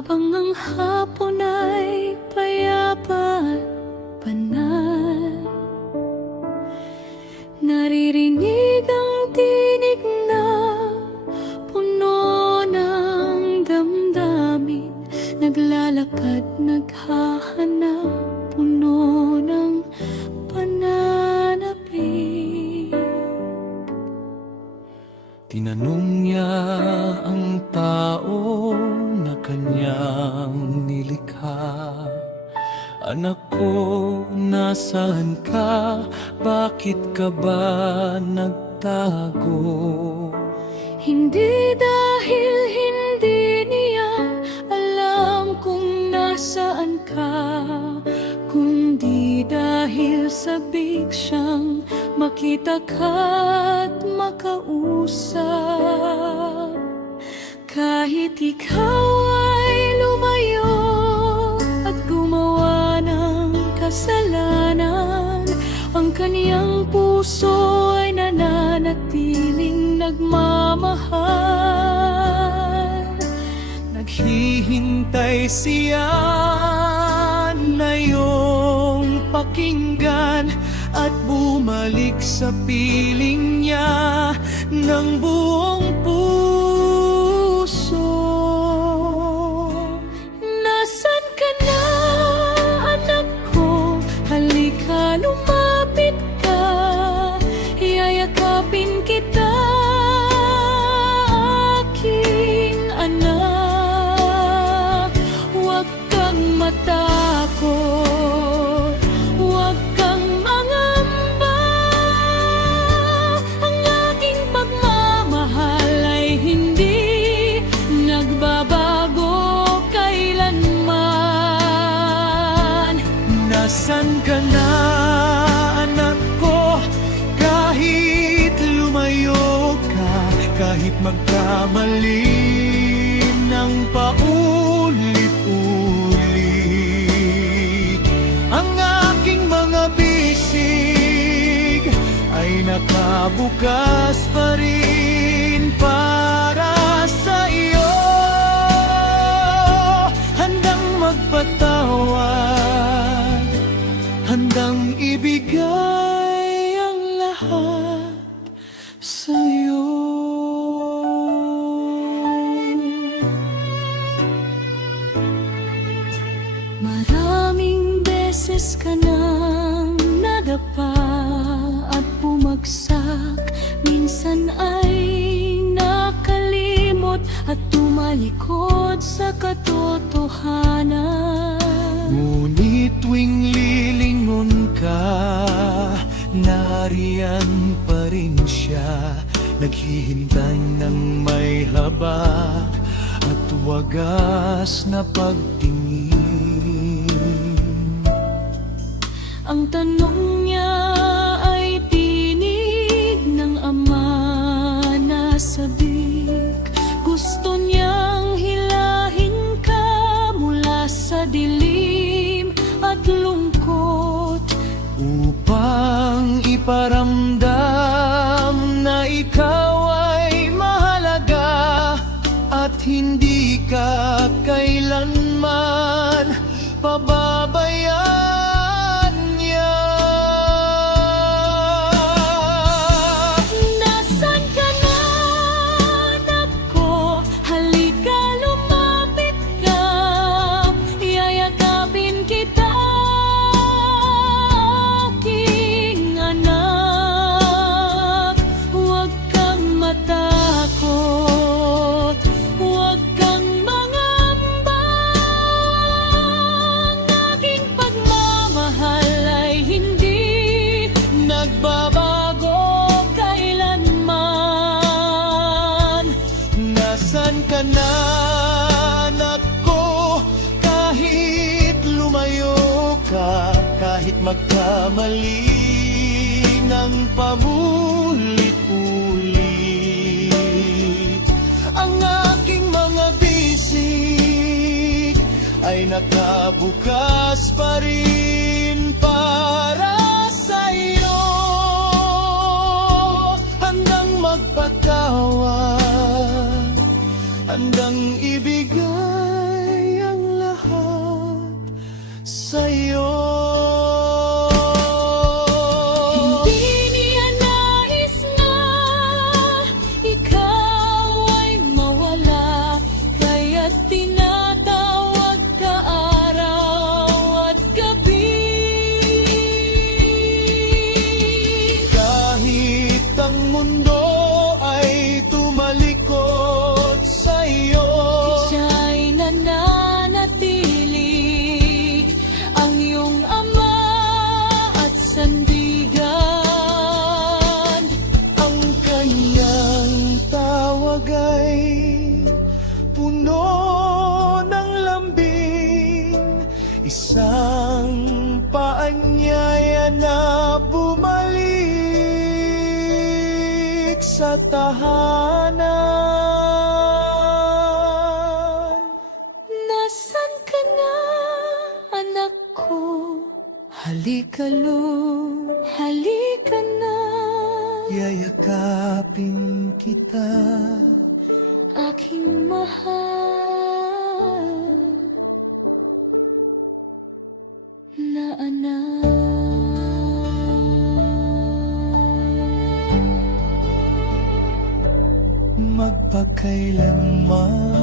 Habang ang hapon ay payapa at banal, naririnig ang tinig na puno ng damdamin. Naglalakad, naghahanap, puno ng pananabik. Tinanong niya ang tao na kanyang nilikha, "Anak ko, nasaan ka? Bakit ka ba nagtago?" Hindi dahil hindi niya alam kung nasaan ka, kundi dahil sabik siyang makita ka't makausap. Kahit ikaw ay lumayo at gumawa ng kasalanan, ang kaniyang puso ay nananatiling nagmamahal. Naghihintay siya na iyong pakinggan at bumalik sa piling niya ng buong puso. Nasaan ka na, anak ko? Halika, lumapit ka, yayakapin kita, aking anak. Huwag kang matakot, huwag kang mangamba. Ang aking pagmamahal ay hindi nagbabago kailanman. Nasaan ka na, anak ko? Kahit lumayo ka, kahit magkamali ng paulit-ulit, ang aking mga bisig ay nakabukas pa rin para sa iyo. Handang magpatawad, handang ibigay ang lahat sa'yo. Maraming beses ka nang nadapa at bumagsak, minsan ay nakalimot at tumalikod sa katotohanan. Ngunit tuwing lilingon ka, nariyan pa rin siya, naghihintay ng may habak at wagas na pagtingin. Ang tanong niya ay tinig ng ama na sabik. Gusto niyang hilahin ka mula sa dilim at lungkot, upang iparamdam na ikaw ay mahalaga at hindi ka kailanman pababayaan niya. nasaan ka na, anak ko? Halika, lumapit ka, yayakapin kita, aking anak. Huwag kang matakot, huwag kang mangamba. Ang aking pagmamahal ay hindi Nagbabago kailanman. Nasaan ka na, anak ko? Kahit lumayo ka, kahit magkamali ng pamulit-ulit, ang aking mga bisig ay nakabukas pa rin para sa iyo. Handang magpatawad, handang ibigay sa tahanan. Nasaan ka na, anak ko? Halika, halika na. Yayakapin kita, Aking mahal na anak. magpakailanman.